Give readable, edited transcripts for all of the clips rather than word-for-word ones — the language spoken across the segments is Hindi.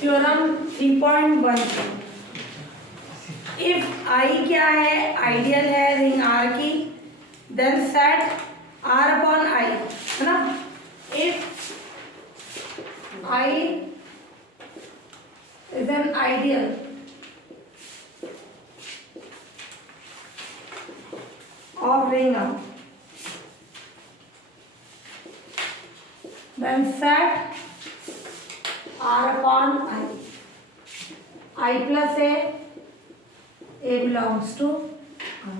थ्योरम 3.1, इफ आई क्या है, आइडियल है रिंग आर की, then set R upon I, है ना। If I is an ideal of ring R, then set R upon I. I plus A belongs to R.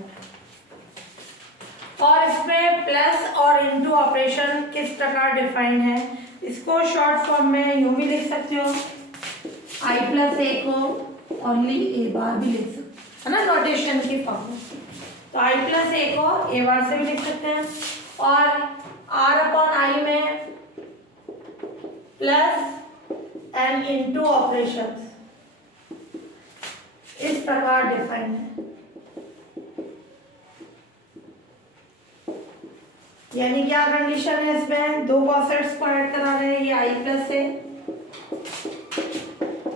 और इसमें प्लस और इनटू ऑपरेशन किस प्रकार डिफाइन है, इसको शॉर्ट फॉर्म में यूं भी लिख सकते हो, I प्लस A को ओनली A बार भी लिख सकते, है ना, नोटेशन की फॉर्म में। तो I प्लस A को A बार से भी लिख सकते हैं, और R अपॉन I में प्लस एन इंटू ऑपरेशन इस प्रकार डिफाइन है। यानी क्या कंडीशन है इसमें, दो कॉसेट्स को ऐड करा रहे हैं, ये I plus A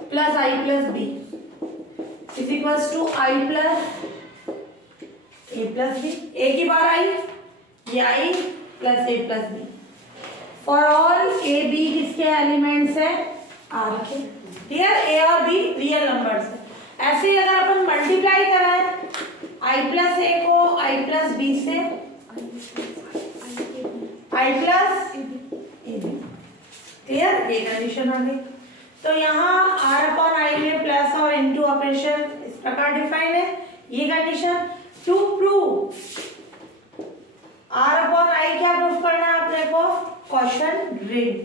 plus I plus B is equals to I plus A plus B, A की बार आई, ये I plus A plus B, for all A B किसके एलिमेंट्स है, आर के। क्लियर, ए और बी रियल नंबर्स है। ऐसे ही अगर अपन मल्टीप्लाई कराएं आई प्लस ए को आई प्लस बी से, आई प्लस ए बी, क्लियर, ये कंडीशन आ गई। तो यहाँ आर अपॉन आई में प्लस और इनटू ऑपरेशन इस प्रकार डिफाइन है, ये condition. To prove R upon I, क्या प्रूफ करना है अपने को, question ring.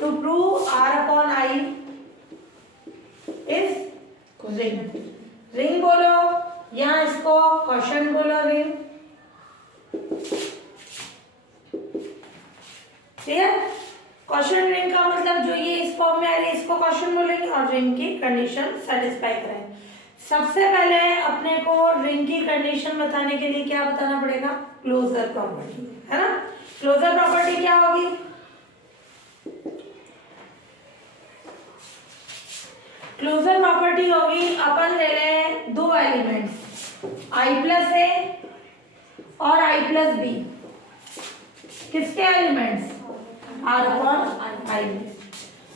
To prove R upon I is ring, ring बोलो यहाँ इसको क्वेश्चन बोलो रिंग, क्लियर। क्वेश्चन रिंग का मतलब जो ये इस फॉर्म में आ रही है इसको क्वेश्चन बोलेंगे और रिंग की कंडीशन सेटिस्फाई कराएंगे। सबसे पहले अपने को रिंग की कंडीशन बताने के लिए क्या बताना पड़ेगा, क्लोजर प्रॉपर्टी, है ना। क्लोजर प्रॉपर्टी क्या होगी, क्लोजर प्रॉपर्टी होगी, अपन ले लें दो एलिमेंट्स आई प्लस ए और आई प्लस बी, किसके एलिमेंट्स, आर अपॉन आई में।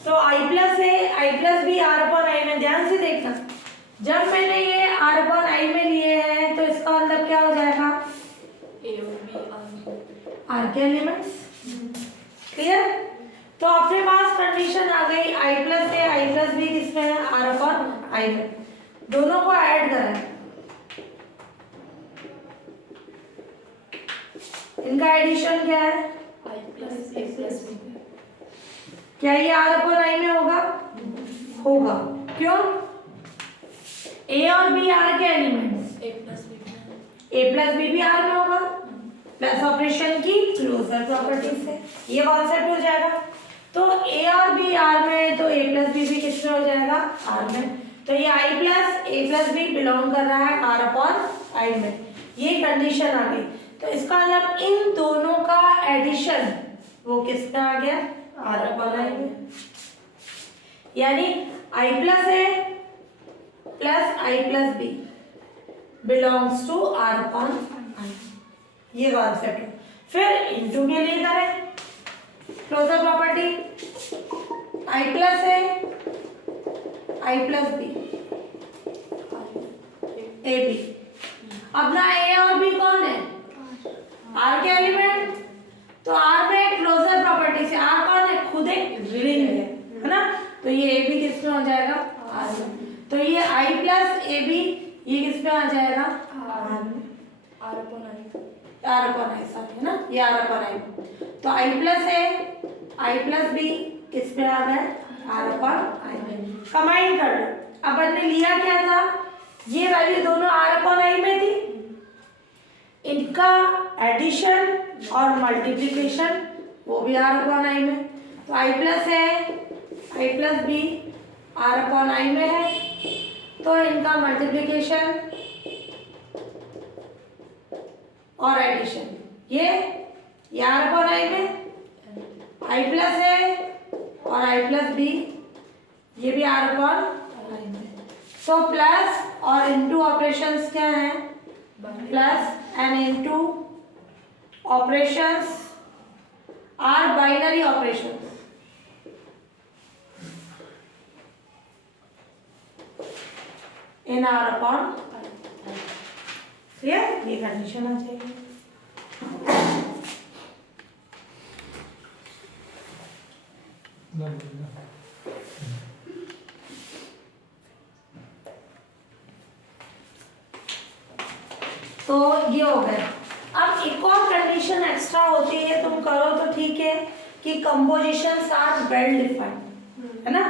तो I plus A I plus B R upon I में, ध्यान से देखना, जब मैंने ये आर अपॉन आई में लिए हैं तो इसका मतलब क्या हो जाएगा, ए और बी आर के एलिमेंट्स, क्लियर। तो अपने पास कंडीशन आ गई आई plus A I plus B किसमें है, आर अपॉन आई में, दोनों को ऐड करें, इनका एडिशन क्या है, I plus A plus B. क्या ये आर अपॉन आई में होगा, होगा, क्यों, ए और बी आर के एलिमेंट्स, ए प्लस बी भी आर में होगा, प्लस ऑपरेशन की क्लोजर प्रॉपर्टी से ये कॉन्सेप्ट हो जाएगा। तो ए और बी आर में, तो ए प्लस बी भी किसमें हो जाएगा, आर में। तो ये I plus A plus B belong कर रहा है आर अपॉन आई में, ये कंडीशन आ गई। तो इसका मतलब इन दोनों का एडिशन वो किस में आ गया, आर अपॉन आई में, यानी I plus A plus I plus B belongs to R upon I, ये कॉन्सेप्ट है। फिर इनटू के लिए करें closure property, I plus A I plus B A B, अपना ए और बी कौन है, आर के एलिमेंट, तो आर में क्लोजर प्रॉपर्टी से, आर कौन है, खुद एक रिंग है ना, तो ये ए बी किस में हो जाएगा, आर में। तो ये आई प्लस ए बी ये किस में आ जाएगा, आर में, आर अपॉन आई साथ है ना, ये आर अपॉन आई। तो I plus A I plus B किस में आ गए, आर अपॉन आई में। कंबाइन कर लो, अपन ने लिया क्या था, ये वैल्यू दोनों आर अपॉन आई में थी, इनका एडिशन और मल्टीप्लिकेशन वो भी आर अपॉन आई में। तो I plus A I plus B R upon I में है, तो इनका मल्टीप्लिकेशन और एडिशन ये आर अपॉन आई में, आई प्लस ए और आई प्लस बी, ये भी आर अपॉन आई में। तो प्लस और इनटू ऑपरेशंस क्या है, plus and into operations are binary operations. In R upon, clear, ये कंडीशन आ जाएगी। तो ये हो गया। अब एक और कंडीशन एक्स्ट्रा होती है, तुम करो तो ठीक है, कि कंपोजिशंस आर वेल डिफाइंड, है ना,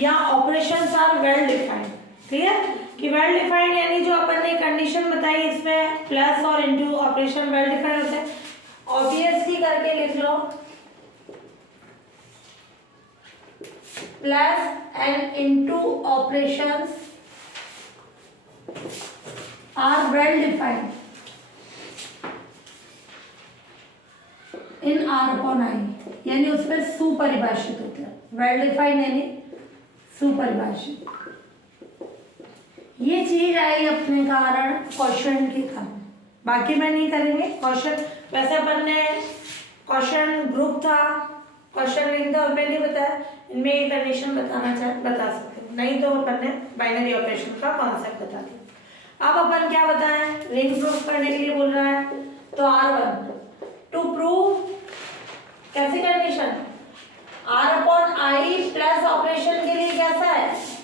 या operations are well defined. Clear, कि वेल डिफाइंड यानी जो अपन ने कंडीशन बताई इसमें प्लस और इनटू ऑपरेशन वेल डिफाइंड होते हैं। ऑब्वियसली करके लिख लो, plus and into operations are well defined in R upon I, यानी उसमें सुपरिभाषित होते हैं। वेल डिफाइंड यानी सुपरिभाषित। ये चीज आई अपने कारण क्वेश्चन के कारण, बाकी में नहीं करेंगे क्वेश्चन। वैसे अपन ने क्वेश्चन ग्रुप था, क्वेश्चन लिंक था, उसमें नहीं बताया, इनमें एक कंडीशन बता सकते हैं, नहीं तो अपन ने बाइनरी ऑपरेशन का कॉन्सेप्ट बता दिया। अब अपन क्या बताएं, रिंग प्रूफ करने के लिए बोल रहा है, तो R1 टू प्रूव कैसी condition, R upon I plus operation के लिए कैसा है,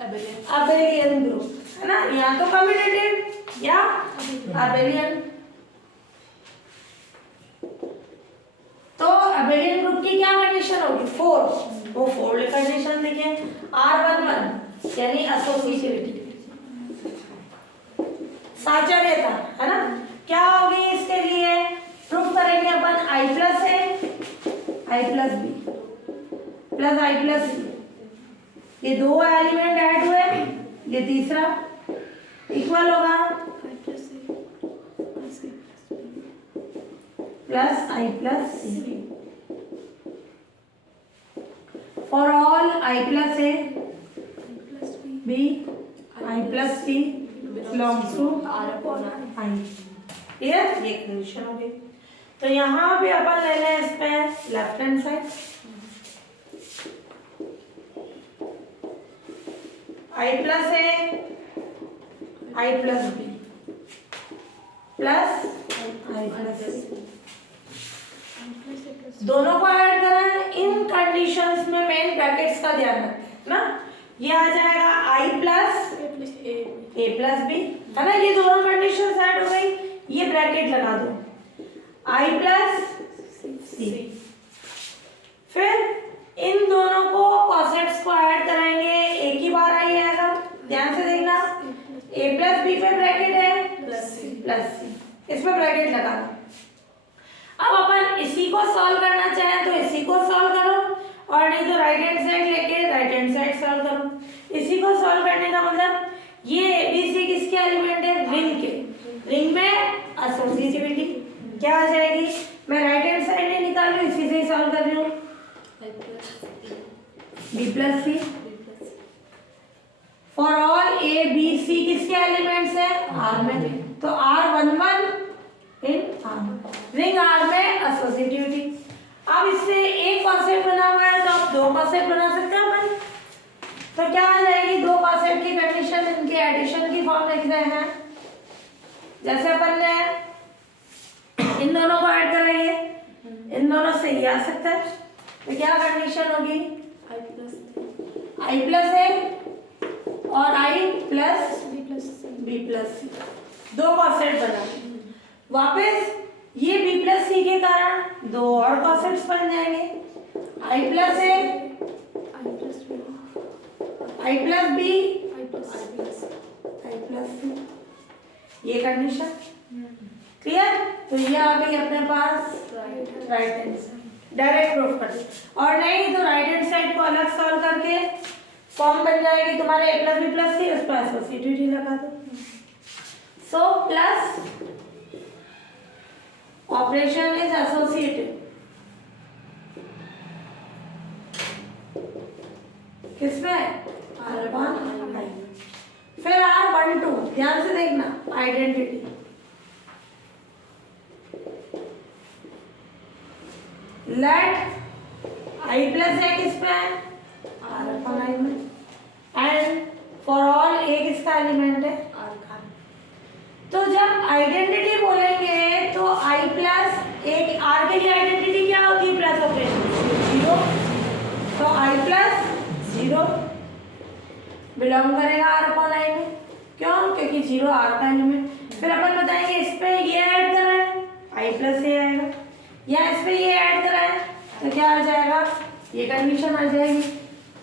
अबेलियन ग्रुप, है ना, या तो कम्यूटेटिव या अबेलियन। तो अबेलियन ग्रुप की क्या कंडीशन होगी, 4, वो 4 कंडीशन देखिए। R11 यानी एसोसिएटिविटी, साचर्यता, है ना, क्या होगी इसके लिए, प्रूफ करेंगे अपन I plus A, I plus B plus I plus C, ये दो एलिमेंट ऐड हुए, ये तीसरा इक्वल होगा plus I plus C. For all I plus A B I plus C belongs to R upon I. Clear, ये कंडीशन हो गई। तो यहाँ भी अपन ले लें इसमें left hand side, I plus A I plus B plus I plus C, दोनों को ऐड करा है। इन कंडीशंस में मेन ब्रैकेट्स का ध्यान रखते हैं ना, ये आ जाएगा I plus A plus B, है ना, ये दोनों कंडीशंस ऐड हो गई, ये ब्रैकेट लगा दो, आई प्लस सी। फिर इन दोनों को कॉसेट्स को ऐड कराएंगे, एक ही बार आई आएगा, ध्यान से देखना, ए प्लस बी पे ब्रैकेट है प्लस सी, इसमें ब्रैकेट लगाना। अब अपन इसी को सॉल्व करना चाहें तो इसी को सॉल्व करो, और नहीं तो राइट हैंड साइड लेके राइट हैंड साइड सॉल्व करो। इसी को सॉल्व करने का मतलब, ये एबीसी किसके एलिमेंट है, रिंग के, रिंग में एसोसिएटिविटी क्या आ जाएगी, मैं राइट हैंड साइड नहीं निकाल रही हूँ, इसी से ही सॉल्व कर रही हूँ, B plus C. For all A B C किसके एलिमेंट्स है, आर में, तो R11 in R, ring R में एसोसिएटिविटी। अब इससे एक कॉन्सेप्ट बना हुआ है, तो आप दो कॉन्सेप्ट बना सकते हैं अपन। तो क्या आ जाएगी, दो कॉन्सेप्ट की कंडीशन इनके एडिशन की फॉर्म लिख रहे हैं, जैसे अपन ने इन दोनों को ऐड कराइए, इन दोनों से ये आ सकता है, तो क्या कंडीशन होगी, आई प्लस ए और आई प्लस बी प्लस सी, दो कॉन्सेप्ट बना। वापस ये बी प्लस सी के कारण दो और कॉन्सेप्ट्स बन जाएंगे, I plus A I plus B I plus C, ये कंडीशन क्लियर। तो ये आ गई अपने पास right hand side, direct proof कर दो, और नहीं तो राइट हैंड साइड को अलग सॉल्व करके फॉर्म बन जाएगी तुम्हारे A plus B plus C, उस पर एसोसिएटिविटी लगा दो। So plus operation is associative किसमें? R upon I. फिर R12 ध्यान से देखना, identity. Let I plus A किस पे है? आर अपॉन आई में। एंड फॉर ऑल ए किसका एलिमेंट है? आर का। तो जब आइडेंटिटी बोलेंगे तो आई प्लस एक आर के लिए आइडेंटिटी क्या होगी? Plus operation, zero. तो आई प्लस जीरो बिलोंग करेगा आर अपॉन आई में। क्यों? क्योंकि जीरो आर का एलिमेंट। फिर अपन बताएंगे इस पे ये ऐड करा है, आई प्लस ए आएगा, या इस पे ये ऐड करा है तो क्या आ जाएगा? ये कंडीशन आ जाएगी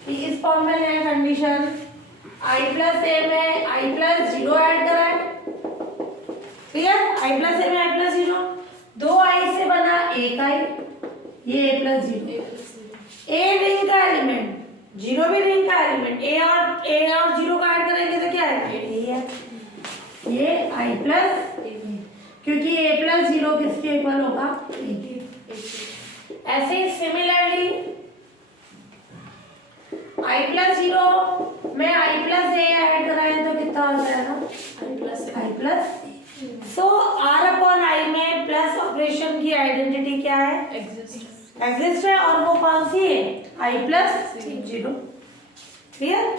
कि इस फॉर्म में है कंडीशन आई प्लस ए में आई प्लस जीरो ऐड करा है। क्लियर? आई प्लस ए में आई प्लस जीरो, दो आई से बना एक आई, ये ए प्लस जीरो। ए रिंग का एलिमेंट, जीरो भी रिंग का एलिमेंट, ए और जीरो का ऐड करेंगे तो क्या आएगा? ए है, ये आई प्लस, क्योंकि ए प्लस जीरो किसके इक्वल होगा? ए के। ऐसे ही सिमिलरली आई प्लस जीरो में आई प्लस ए ऐड कराएं तो कितना हो जाएगा? I plus. So R upon I में प्लस ऑपरेशन की आइडेंटिटी क्या है? एग्जिस्ट है, और वो कौन सी है? I plus zero. क्लियर?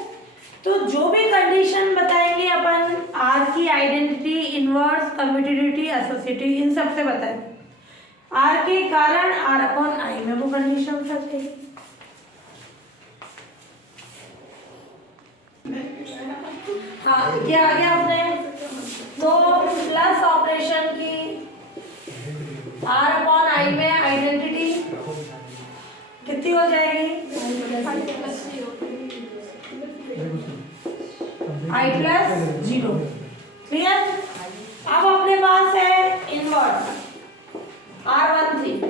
तो जो भी कंडीशन बताएंगे अपन आर की आइडेंटिटी, इनवर्स, कम्यूटेटिविटी, एसोसिएटिव, इन सब से बताएंगे। आर के कारण आर अपॉन आई में वो कंडीशन सकते हैं। हाँ, ये आ गया अपने। तो प्लस ऑपरेशन की आर अपॉन आई में आइडेंटिटी कितनी हो जाएगी? आई प्लस जीरो। क्लियर? अब अपने पास है इनवर्स R13।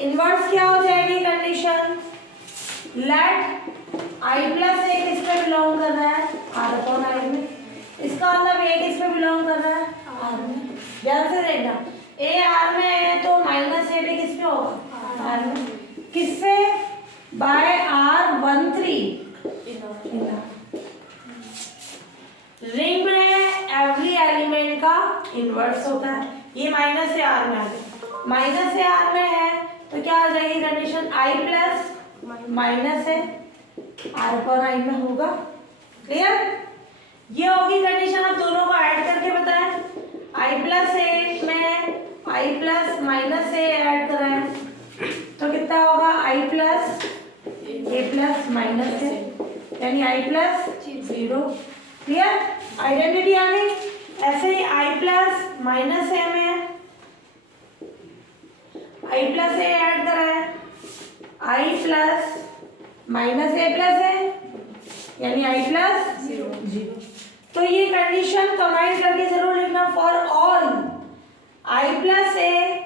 इनवर्स क्या हो जाएगी condition? Late I plus A किस पे बिलोंग कर रहा है? आर अपॉन आई में। इसका मतलब ए किस पे बिलोंग कर रहा है? आर में। ध्यान से देखना, ए आर में है तो माइनस ए भी किस पे होगा? आर में। किससे? By R13। रिंग में एवरी एलिमेंट का इनवर्स होता है। ये माइनस से आर में आ गया, माइनस से आर में है तो क्या आ जाएगी कंडीशन? आई प्लस माइनस है आर अपॉन आई में होगा। क्लियर? ये होगी कंडीशन। अब दोनों को ऐड करके बताएं। आई प्लस ए में आई प्लस माइनस ए ऐड कराएं तो कितना होगा? आई प्लस ए प्लस माइनस ए, यानी I plus zero. Clear? Identity आ गई। ऐसे ही आई प्लस माइनस ए में आई प्लस ए ऐड करा है, I plus minus A plus है, यानी आई प्लस जीरो। तो ये कंडीशन कंबाइन करके जरूर लिखना। For all I plus A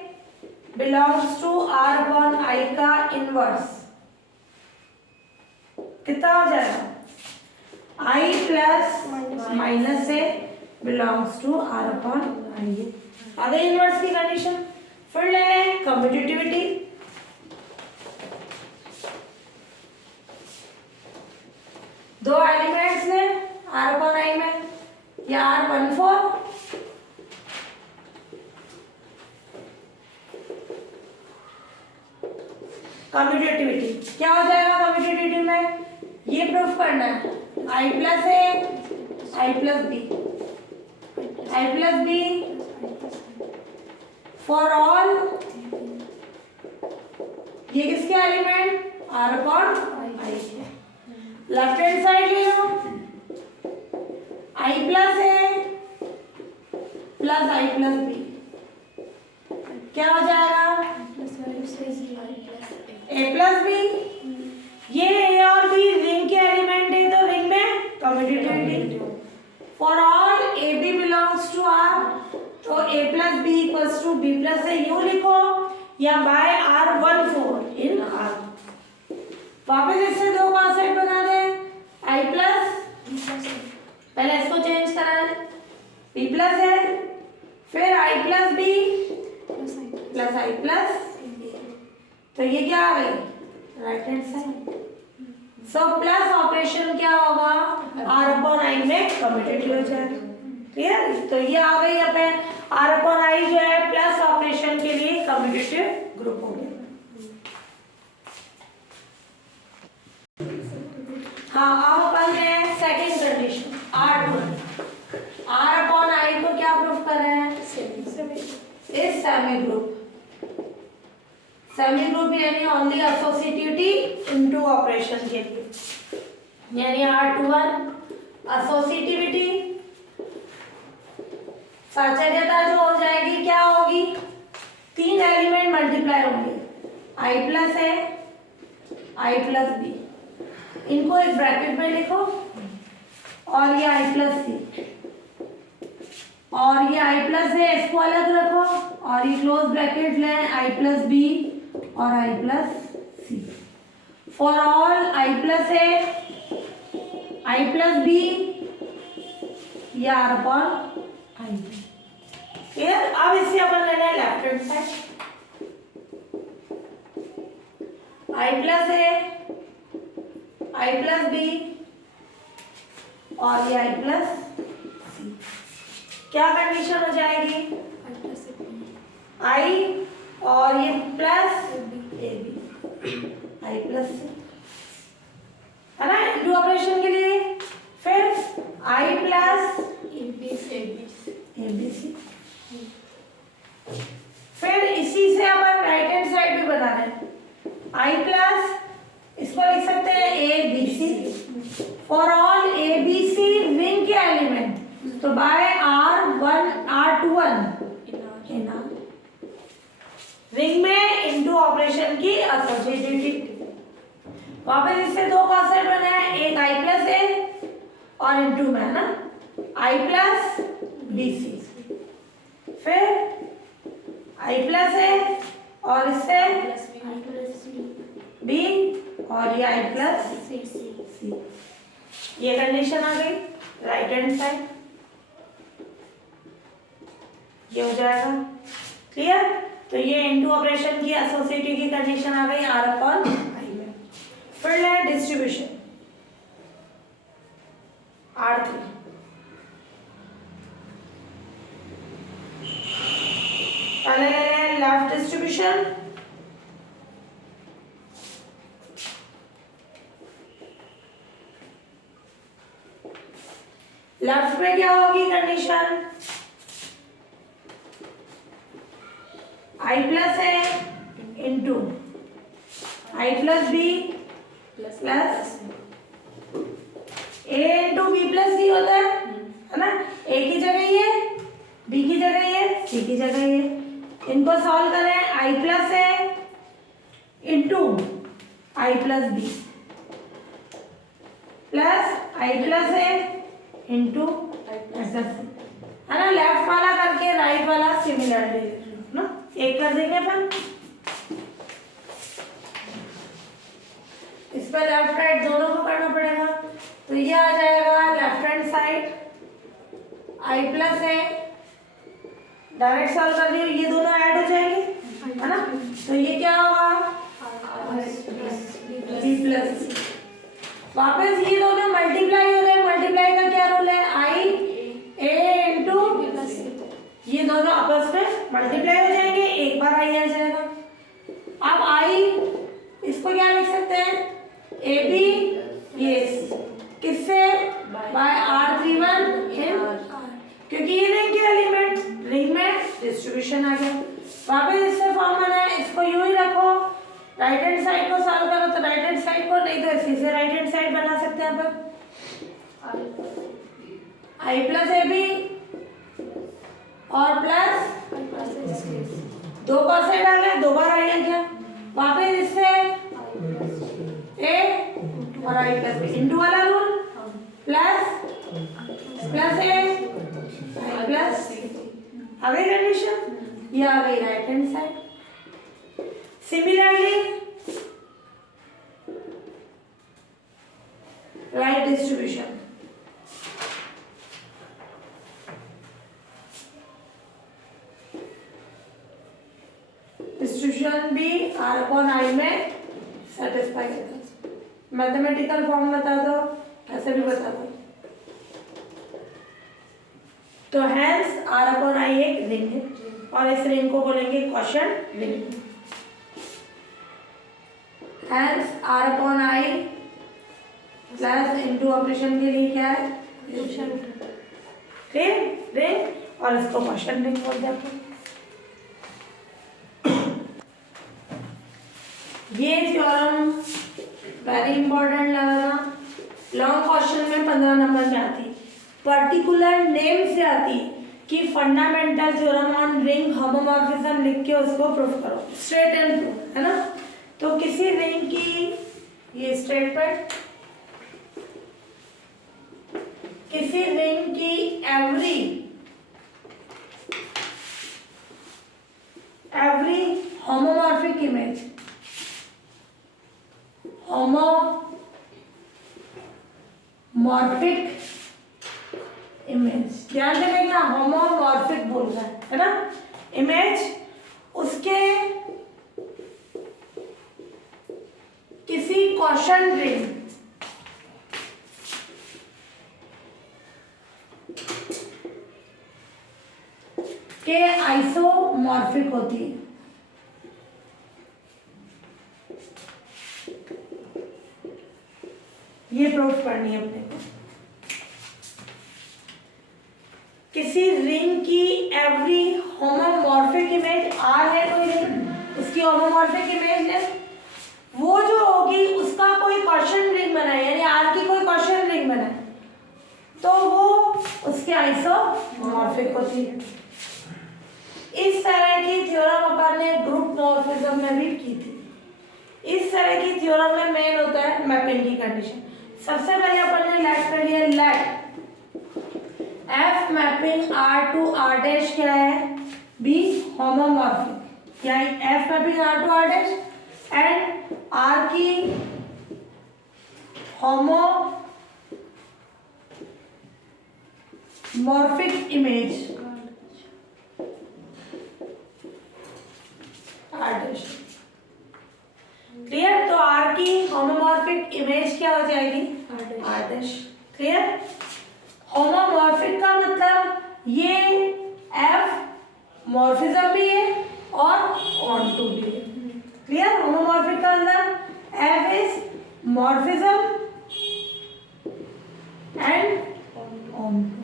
belongs to R upon I का इनवर्स कितना हो जाएगा? I plus minus A belongs to R upon I. आगे इनवर्स की कंडीशन फिर ले लें। कम्यूटेटिविटी, दो एलिमेंट्स ने आर अपॉन आई में, या R14 कम्यूटेटिविटी क्या हो जाएगा? कम्यूटेटिविटी में ये प्रूफ करना है I plus A I plus B, I plus B for all, ये किसके element? R upon I. Left hand side ले लो, I plus A plus I plus B क्या हो जाएगा? A plus B. ये ए और बी रिंग के एलिमेंट है तो रिंग में commutativity. For all A B belongs to R तो A plus B equals to B plus A यूं लिखो, या बाय R14 इन आर। वापस इससे दो कॉन्सेप्ट बना दे। आई प्लस, पहले इसको चेंज करा है, बी प्लस है, फिर आई plus B plus I plus, तो ये क्या आ गई? Right hand side. सो प्लस ऑपरेशन क्या होगा, आर अपॉन आई में कम्यूटेटिव हो जाएगा। क्लियर? तो ये आ गई अब आर अपॉन आई जो है प्लस ऑपरेशन के लिए कम्यूटेटिव ग्रुप हो गया। हाँ, अब अपन है second condition R2। R upon I को क्या प्रूफ कर रहे हैं, इस सेमी ग्रुप। सेमी ग्रुप यानी ओनली एसोसिएटिविटी इनटू ऑपरेशन के लिए, यानी R21 एसोसिएटिविटी, साचर्यता जो हो जाएगी क्या होगी, 3 एलिमेंट मल्टीप्लाई होंगे, I प्लस है I प्लस बी, इनको एक ब्रैकेट में लिखो, और ये I प्लस सी, और ये I प्लस है इसको अलग रखो, और ये क्लोज ब्रैकेट लें I प्लस बी और I plus C. For all I plus है I प्लस बी या आर अपॉन आई। क्लियर? अब इसे अपन लेना है left hand side. I plus है I प्लस बी और ये I प्लस सी। क्या कंडीशन हो जाएगी, I और ये plus A B, I plus C है ना, इंटू ऑपरेशन के लिए। फिर I plus A B C. फिर इसी से अपन राइट हैंड साइड भी बना रहे हैं, I प्लस इसको लिख सकते हैं A B C. For all A B C ring के एलिमेंट, तो बाय R21 इन आर रिंग में इनटू ऑपरेशन की एसोसिएटिविटी। वापस इससे 2 कॉन्सेप्ट बने हैं, एक I प्लस ए और इनटू में है ना I प्लस बी सी, फिर I प्लस ए और इससे बी और ये I प्लस सी। ये कंडीशन आ गई राइट हैंड साइड, ये हो जाएगा। क्लियर? तो ये इनटू ऑपरेशन की एसोसिएटिव की कंडीशन आ गई आर अपॉन आई में। फिर ले डिस्ट्रीब्यूशन R3। पहले ले लें लेफ्ट डिस्ट्रीब्यूशन, लेफ्ट में क्या होगी कंडीशन, I प्लस है into I plus B plus A into B plus C होता है ना, ए की जगह ये, बी की जगह ये, सी की जगह ये। इनको सॉल्व करें, I प्लस है into I plus B plus I plus है इंटू I प्लस सी, है ना। लेफ्ट वाला करके राइट वाला सिमिलरली ना, एक कर देंगे अपन, इस पर लेफ्ट राइट दोनों को करना पड़ेगा। तो ये आ जाएगा left hand side I plus है, डायरेक्ट सॉल्व कर दिए, ये दोनों ऐड हो जाएंगे है ना। तो ये क्या होगा बी प्लस सी। वापस ये दोनों मल्टीप्लाई हो रहे हैं, मल्टीप्लाई का क्या रूल है, I A इंटू ये दोनों आपस में मल्टीप्लाई हो जाएंगे, एक बार I आ जाएगा। अब I इसको क्या लिख सकते हैं, ए बी ये किससे, बाय R31 इन, क्योंकि ये रिंग के एलिमेंट, रिंग में डिस्ट्रीब्यूशन आ गया। वापस इससे फॉर्म बना है, इसको यूं ही रखो, राइट हैंड साइड को सॉल्व करो तो राइट हैंड साइड को, नहीं तो इसी से राइट हैंड साइड बना सकते हैं अपन, I प्लस ए बी और प्लस 2 परसेंट आ गया, 2 बार आई आ गया। वापस इससे ए और I प्लस बी इंटू वाला rule, plus plus A I plus आ गई कंडीशन, ये आ गई right hand side. Similarly right distribution, distribution भी R अपॉन I में सेटिस्फाई करता है। मैथमेटिकल फॉर्म बता दो, ऐसे भी बता दो। तो हेंस आर अपॉन आई एक रिंग है और इस रिंग को बोलेंगे quotient ring. Hence R upon I plus into operation के लिए क्या है रिंग, और इसको क्वोशंट रिंग बोलते हैं। ये थ्योरम वेरी इंपॉर्टेंट लगाना, लॉन्ग क्वेश्चन में 15 नंबर में आती, पर्टिकुलर नेम से आती कि fundamental theorem on ring homomorphism लिख के उसको प्रूफ करो, स्ट्रेट एंड प्रूफ, है ना। तो किसी रिंग की ये स्टेटमेंट, किसी रिंग की every homomorphic image, homomorphic image, ध्यान से देखना, होमोमॉर्फिक बोल रहा है ना, इमेज उसके किसी क्वोशंट रिंग के आइसोमॉर्फिक होती है। ये प्रूफ करनी है अपने को। किसी रिंग की एवरी होमोमॉर्फिक इमेज आर है, कोई रिंग उसकी होमोमॉर्फिक इमेज है, वो जो होगी उसका कोई क्वोशंट रिंग बनाए, यानी आर की कोई क्वोशंट रिंग बनाए, तो वो उसके आइसोमॉर्फिक होती है। इस तरह की थ्योरम अपन ने ग्रुप मॉर्फिज्म में भी की थी। इस तरह की थ्योरम में मेन होता है मैपिंग की कंडीशन। सबसे पहले अपन ने लेट कर लिया, let F mapping R to R dash क्या है, बी होमोमॉर्फिक, क्या है F mapping R to R dash and R की homomorphic image R dash. Clear. तो आर की होमोमॉर्फिक इमेज क्या हो जाएगी, आर डैश। क्लियर। होमोमॉर्फिक का मतलब ये एफ मॉर्फिज्म भी है और ऑनटू भी है। क्लियर। होमोमॉर्फिक का मतलब F is morphism and onto.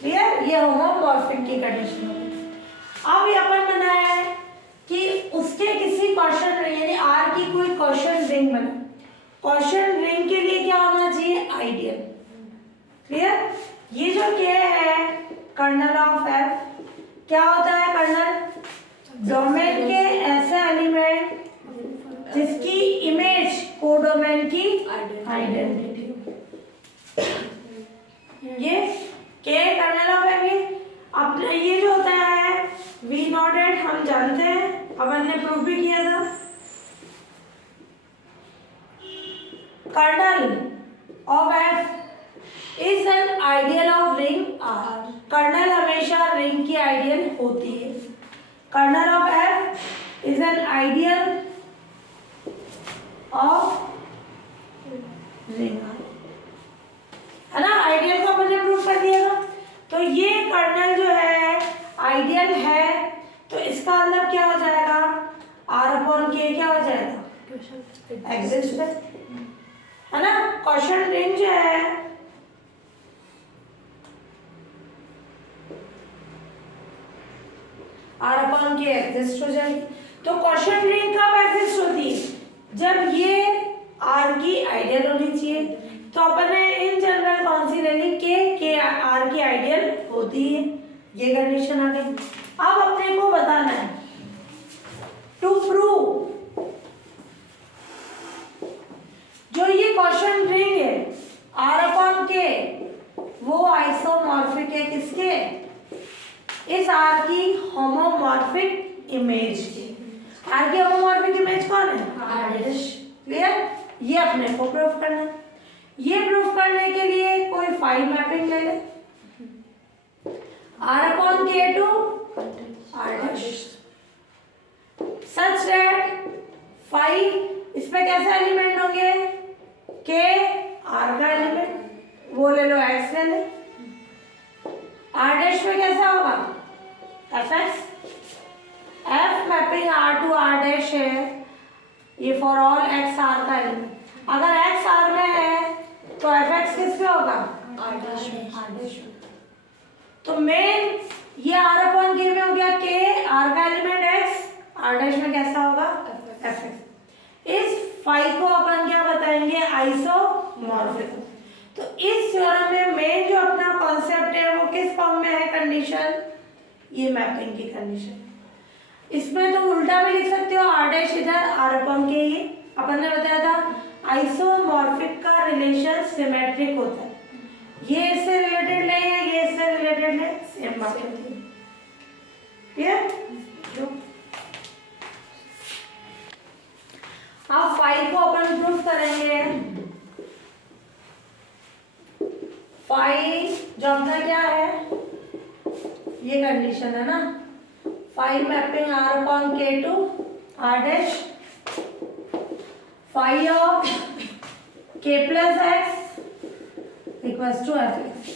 Clear. ये होमोमॉर्फिक की कंडीशन है। अब ये अपन बनाया है कि उसके किसी क्वोशंट रिंग, यानी आर की कोई क्वोशंट रिंग बना, क्वोशंट रिंग के लिए क्या होना चाहिए, आइडियल। क्लियर। ये जो के है कर्नल ऑफ एफ, क्या होता है कर्नल, डोमेन के ऐसे एलिमेंट जिसकी इमेज कोडोमेन की आइडेंटिटी। ये के कर्नल ऑफ एफ, अपने ये जो होता है वी नॉटेड हम जानते हैं, अपन ने प्रूफ भी किया था। Kernel of F is an ideal of ring R. Kernel हमेशा रिंग की आइडियल होती है। Kernel of F is an ideal of ring R, है ना। आइडियल को अपन ने प्रूफ कर दिया था। तो ये कर्नल जो है आइडियल है, तो इसका मतलब क्या हो जाएगा, आर अपॉन के क्या हो जाएगा, एग्जिस्ट, है ना। क्वोशंट रिंग जो है आर अपॉन के एग्जिस्ट हो जाएगी। तो क्वोशंट रिंग कब एग्जिस्ट होती है, जब ये आर की आइडियल होनी चाहिए। तो अपन ने इन जनरल कौन सी ले ली, के आर की आइडियल होती है, ये कंडीशन आ गई। अब अपने को बताना है टू प्रूव जो ये क्वोशंट रिंग है आर अपॉन के, वो आइसोमॉर्फिक है किसके, इस आर की होमोमॉर्फिक इमेज की। आर की होमोमॉर्फिक इमेज कौन है, आर डैश। क्लियर। ये अपने को प्रूफ करना है। ये प्रूफ करने के लिए कोई फाइल मैपिंग ले ले, R upon K to R dash, such that five, इस पे कैसे एलिमेंट होंगे, के आर का एलिमेंट, वो ले लो, एक्स ले ले। आर डैश पे कैसा होगा, F x, F mapping R to R dash है, ये फॉर ऑल एक्स आर का एलिमेंट। अगर एक्स आर में है तो एफ एक्स किस पे होगा, आर डैश में। तो मेन ये आर अपॉन के में हो गया, के आर का एलिमेंट एक्स, आर डैश में कैसा होगा, एफ एक्स। इस फाइव को अपन क्या बताएंगे, आइसोमॉर्फिज्म। तो इस थ्योरम में मेन जो अपना कॉन्सेप्ट है वो किस फॉर्म में है, कंडीशन, ये मैपिंग की कंडीशन। इसमें तो उल्टा भी लिख सकते हो, आर डैश इधर, आर अपॉन के, ये अपन ने बताया था आइसोमॉर्फिक का रिलेशन सिमेट्रिक होता है, ये इससे रिलेटेड नहीं है, ये इससे रिलेटेड है, सेम बात होती है। अब फाइव को अपन प्रूफ करेंगे। फाइव जो अपना क्या है, ये कंडीशन है ना, five mapping R upon K to R dash, five of के plus X equals to F X.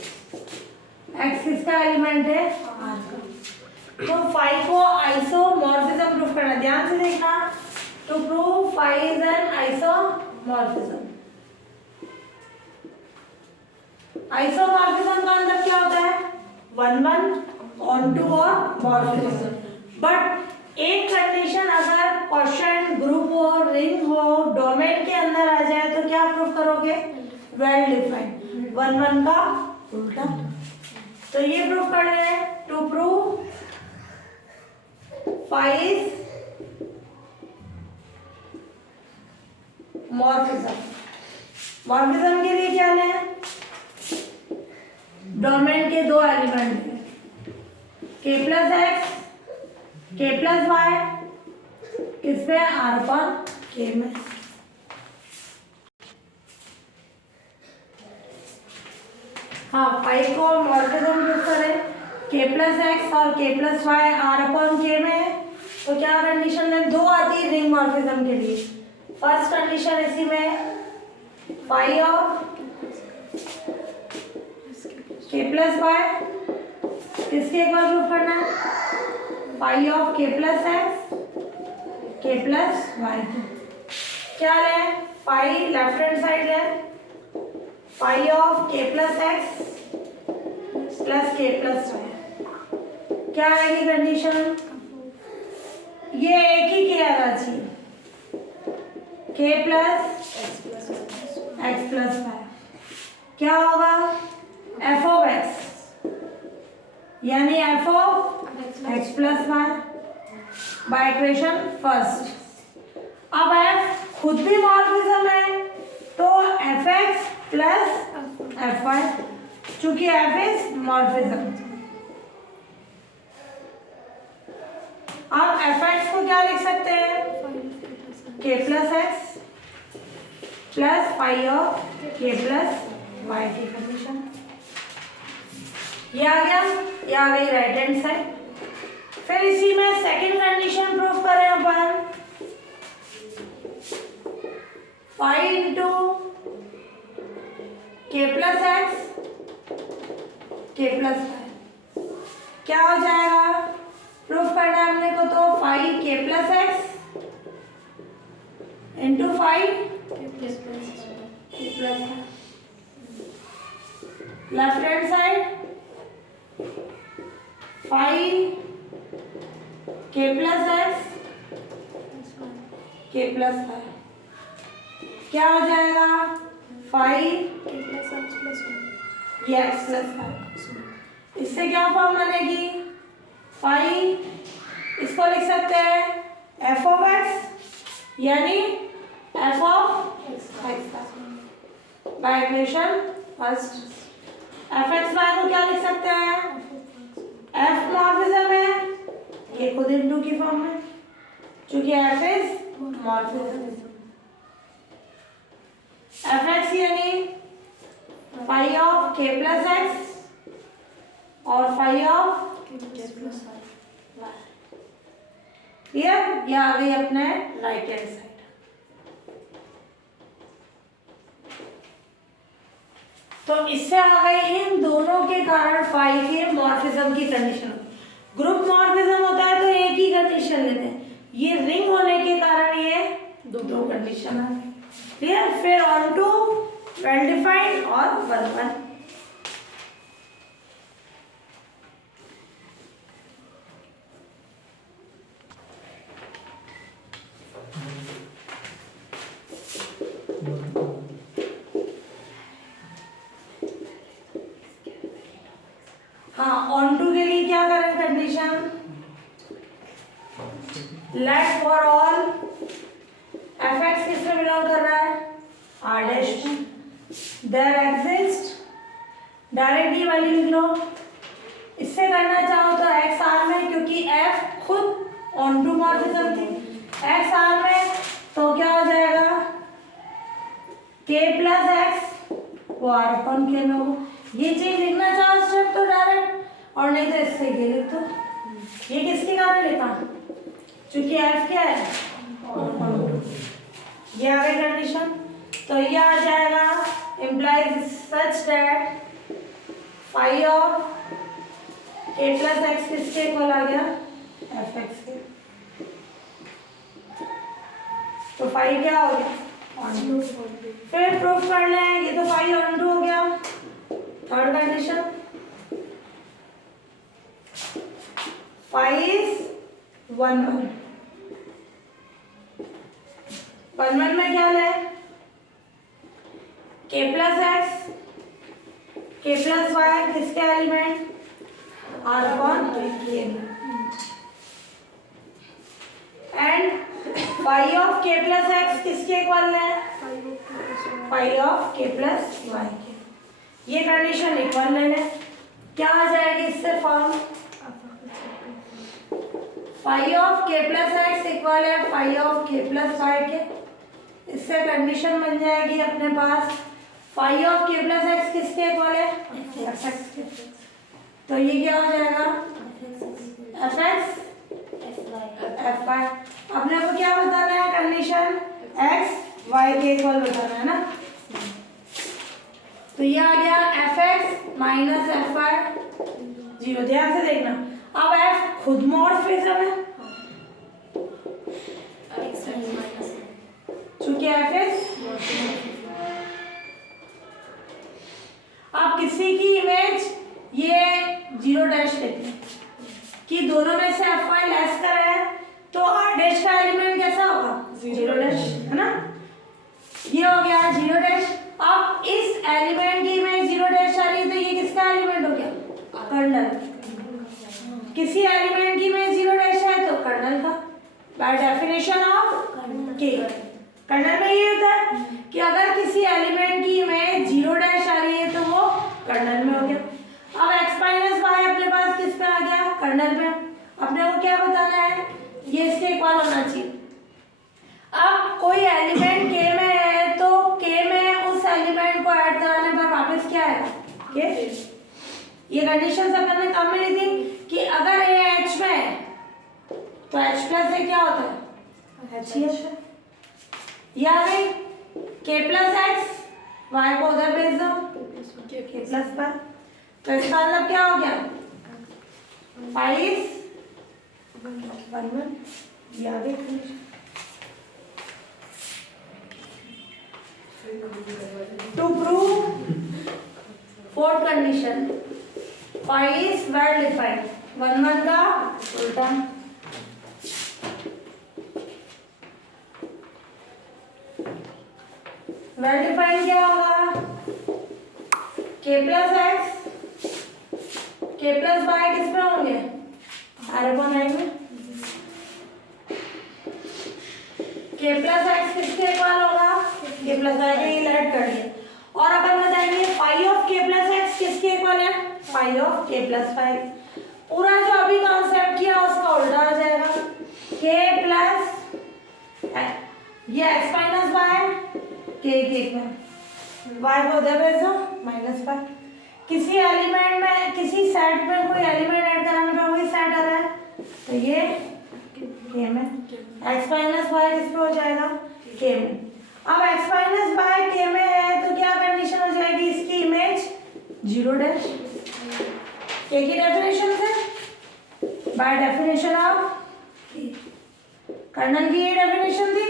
X किसका एलिमेंट है, आर का। तो फाइव को आइसोमॉर्फिज्म प्रूफ करना, ध्यान से देखना। To prove five is an isomorphism. Isomorphism का मतलब क्या होता है, वन वन ऑन टू और मॉर्फिज्म। बट एक कंडीशन, अगर क्वेश्चन ग्रुप हो, रिंग हो, डोमेन के अंदर आ जाए तो क्या प्रूफ करोगे, वेल डिफाइंड, वन वन का उल्टा। तो ये प्रूफ करना है, to prove five morphism. Morphism के लिए क्या लें, डोमेन के दो एलिमेंट हैं, k plus x, k plus y, किस पे, आर पर के में। हाँ, फाइव को मॉर्फिज्म प्रूफ करें, के प्लस एक्स और के प्लस वाई आर अपॉन के में है, तो क्या कंडीशन है, दो आती है रिंग मॉर्फिज्म के लिए। फर्स्ट कंडीशन इसी में, फाइव ऑफ के प्लस वाई किसके इक्वल प्रूफ करना है, फाइव ऑफ के plus x k plus y. क्या है, फाइव लेफ्ट हैंड साइड है, फाइव ऑफ के प्लस एक्स प्लस के प्लस वाई। क्या आएगी कंडीशन, ये एक ही के आना चाहिए, के प्लस एक्स प्लस वाई। क्या होगा, एफ ऑफ एक्स यानी f of x plus y by equation first. अब एफ खुद भी मॉर्फिज्म है तो f x plus f y, चूंकि एफ इज मॉर्फिज्म। अब एफ एक्स को क्या लिख सकते हैं, k plus x plus five of के प्लस वाई की कंडीशन। ये आ गया, ये आ गई राइट हैंड साइड। फिर इसी में सेकंड कंडीशन प्रूफ करें अपन, फाइव इंटू के plus x k plus y. क्या हो जाएगा, प्रूफ करना है हमने को, तो five k plus x into five k plus left hand side, five k plus x k plus y. क्या हो जाएगा, five k plus x plus y, ये एक्स प्लस वाई। इससे क्या फॉर्म बनेगी, फाइव, इसको लिख सकते हैं एफ ऑफ एक्स यानी f of x by equation first. F x y को क्या लिख सकते हैं, एफ मॉर्फिज्म है, ये खुद इंटू की फॉर्म में, क्योंकि F is morphism. F x यानी फाइव ऑफ के प्लस एक्स और फाइव ऑफ के प्लस वाई। क्लियर, ये आ गई अपने राइट हैंड साइड। तो इससे आ गई इन दोनों के कारण फाई के मॉर्फिज्म की कंडीशन। ग्रुप मॉर्फिज्म होता है तो एक ही कंडीशन लेते हैं, ये रिंग होने के कारण ये दो कंडीशन आ गई। क्लियर? फिर ऑन टू वेल डिफाइंड और 1-1। हाँ, ऑन टू के लिए क्या करें condition? Let for all f x किस में बिलोंग कर रहा है? आर डैश में। देयर एग्जिस्ट डायरेक्ट डी वाली लिख लो। इससे करना चाहो तो एक्स आर में, क्योंकि एफ खुद ऑन टू मॉर्फिज्म थी, एक्स आर में तो क्या हो जाएगा? के प्लस एक्स वो आर अपॉन के में हो। ये चीज लिखना चाहो स्टेप तो डायरेक्ट, और नहीं तो इससे ये लिख दो। ये किसके कारण लिखा? क्योंकि एफ क्या है? ये आ गई कंडीशन। तो ये आ जाएगा implies such that phi of k plus x किसके इक्वल आ गया? एफ एक्स के। तो फाई क्या हो गया? फिर प्रूफ कर लें, ये तो फाई ऑन टू हो गया। Third condition, phi is 1-1। 1-1 में क्या ले? k plus x k plus Y किसके element? R upon K. And phi of k plus x किसके इक्वल है? Phi of k plus Y के। ये कंडीशन इक्वल लेने, क्या आ जाएगी इससे form? Phi of k plus X equal है phi of k plus Y के। इससे कंडीशन बन जाएगी अपने पास phi of k plus x किसके इक्वल है? एफ एक्स के। तो ये क्या हो जाएगा? F x f y. अपने को क्या बताना है कंडीशन? एक्स वाई के इक्वल बताना है ना। तो ये आ गया f x minus f y 0। ध्यान से देखना, अब एफ खुद मॉर्फिज्म है चूंकि एफ एस। अब किसी की इमेज ये 0 डैश लेते हैं कि दोनों में से एफ वाई लेस कर है, तो आर डैश का एलिमेंट कैसा होगा? 0 डैश, है ना। ये हो गया 0 डैश। अब इस एलिमेंट की इमेज 0 डैश आ रही है, तो ये किसका एलिमेंट हो गया? कर्नल। किसी एलिमेंट की इमेज 0 डैश है तो कर्नल का, बाय डेफिनेशन ऑफ के। कर्नल में ये होता है कि अगर किसी एलिमेंट की इमेज 0 डैश आ रही है तो वो कर्नल में हो गया। अब x माइनस वाई अपने पास किस पे आ गया? कर्नल पे। अपने को क्या बताना है? ये इसके इक्वल होना चाहिए। अब कोई एलिमेंट k में है तो k में उस एलिमेंट को ऐड कराने पर वापस क्या आएगा? k। ये कंडीशन अपन ने कब में ली थी कि अगर a h में है तो h प्लस a क्या होता है? h ही है। ये आ गई k प्लस एक्स, वाई को उधर भेज दो k प्लस पर। तो इसका मतलब क्या हो गया? Phi is 1-1। ये आ गई condition. To prove fourth condition, phi is well defined. 1-1 का उल्टा। वेल डिफाइंड क्या होगा? k plus x k plus y किस में होंगे? आर अपॉन आई में। k प्लस एक्स किसके इक्वल होगा? k प्लस वाई के ऐड कर दिए। और अपन बताएंगे phi of k plus x किसके इक्वल है? Phi of k plus y. पूरा जो अभी कॉन्सेप्ट किया उसका उल्टा हो जाएगा। k प्लस ये x माइनस वाई k में y को उधर भेज दो माइनस पर। किसी एलिमेंट में किसी सेट में कोई एलिमेंट ऐड कराने पर वही सेट आ रहा है तो ये k में x माइनस वाई किस पे हो जाएगा? k में। अब x माइनस वाई k में है तो क्या कंडीशन हो जाएगी? इसकी इमेज कर्नल की ये डेफिनेशन थी।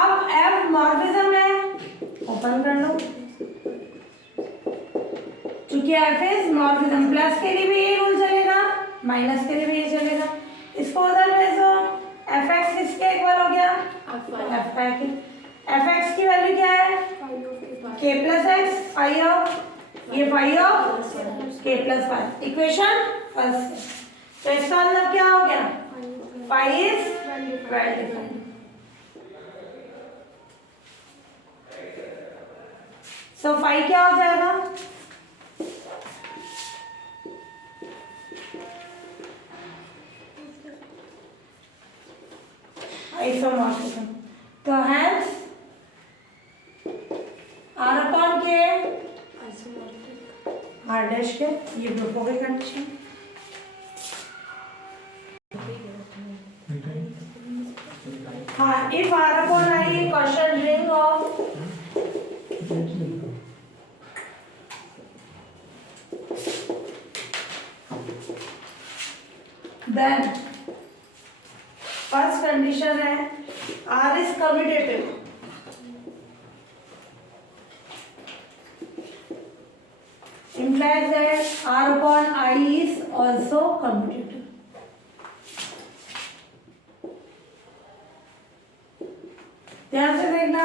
अब एफ मॉर्फिज्म है, ओपन कर लो, क्योंकि एफ इज मॉर्फिज्म, प्लस के लिए भी ये रूल चलेगा, माइनस के लिए भी ये चलेगा। इसको उधर भेजो, एफ एक्स किसके इक्वल हो गया, एफ एक्स की वैल्यू क्या है, K plus X, five of, ये फाइव ऑफ के प्लस फाइव, इक्वेशन फर्स्ट। तो इसका मतलब क्या हो गया, five is well defined. So five क्या हो जाएगा, आइसोमॉर्फिज्म। तो hence R upon K R dash के, ये प्रूफ हो गई कंडीशन। हाँ, if R upon I question ring of then first condition है R is commutative, implies that R upon I is also commutative. ध्यान से देखना,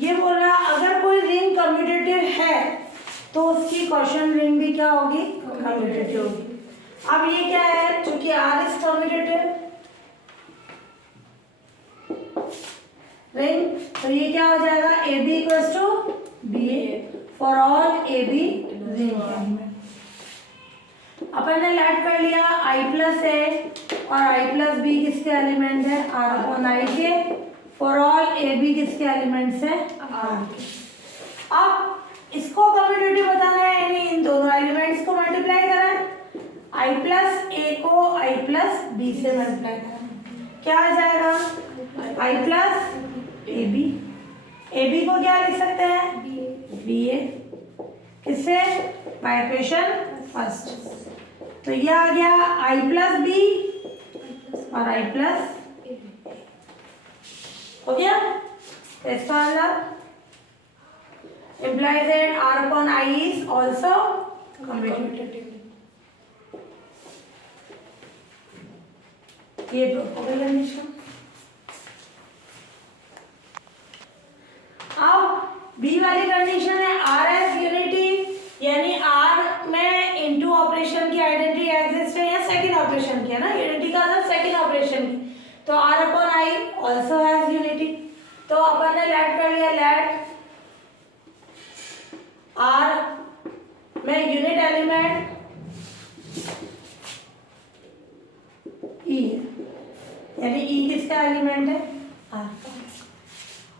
ये बोल रहा अगर कोई रिंग कम्यूटेटिव है तो उसकी क्वेश्चन रिंग भी क्या होगी, कम्यूटेटिव होगी। अब ये क्या है, चूंकि R इज कम्यूटेटिव रिंग, तो ये क्या हो जाएगा, AB equals to BA for all AB ring element. अपन ने लैट कर लिया I प्लस A और I प्लस B किसके एलिमेंट है, R अपॉन I के, फॉर ऑल AB किसके एलिमेंट्स है, R के। अब इसको कम्यूटेटिव बताना है, यानी इन दोनों एलिमेंट्स को मल्टीप्लाई करा है, I प्लस A को I प्लस B से मल्टीप्लाई करा, क्या आ जाएगा, I प्लस AB, AB को क्या लिख सकते हैं, BA, किससे, बाय इक्वेशन फर्स्ट। तो ये आ गया I प्लस B और I प्लस हो गया। तो इसका मतलब implies that R upon I is also commutative। ये प्रोपोगल कंडीशन। अब बी वाली कंडीशन है R एज यूनिटी, यानी R में इनटू ऑपरेशन की आइडेंटिटी एग्जिस्ट है, या सेकंड ऑपरेशन की है ना, यूनिटी का मतलब सेकंड ऑपरेशन की, तो R upon I also has unity. तो अपन ने लैट कर लिया, लैट R में यूनिट एलिमेंट E है, यानी E किसका एलिमेंट है, R का,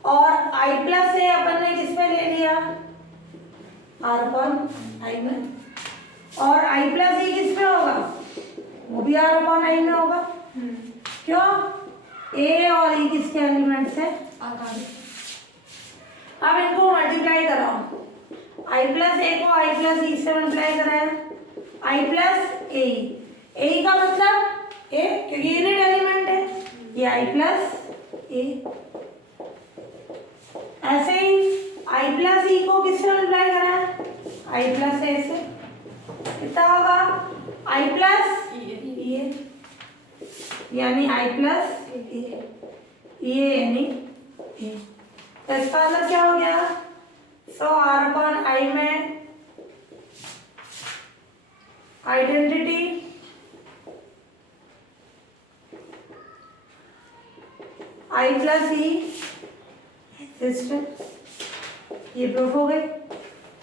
और I प्लस से अपन ने किस में ले लिया, R अपॉन I में, और I प्लस E किस में होगा, वो भी R अपॉन I में होगा, क्यों, A और E किसके एलिमेंट्स है, अब इनको मल्टीप्लाई कराओ, I प्लस A को I प्लस E से मल्टीप्लाई कराया, I प्लस A, A का मतलब A, क्योंकि यूनिट एलिमेंट है, ये I प्लस A। ऐसे ही I प्लस E को किससे मल्टीप्लाई करा है, I प्लस A से, कितना होगा, I प्लस E, यानी I प्लस ये यानी A। तो इसका मतलब क्या हो गया, सो R अपॉन I में identity I plus E exist, ये प्रूफ हो गई।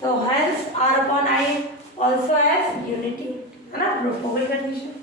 तो hence R upon I also has unity, है ना, प्रूफ हो गई कंडीशन।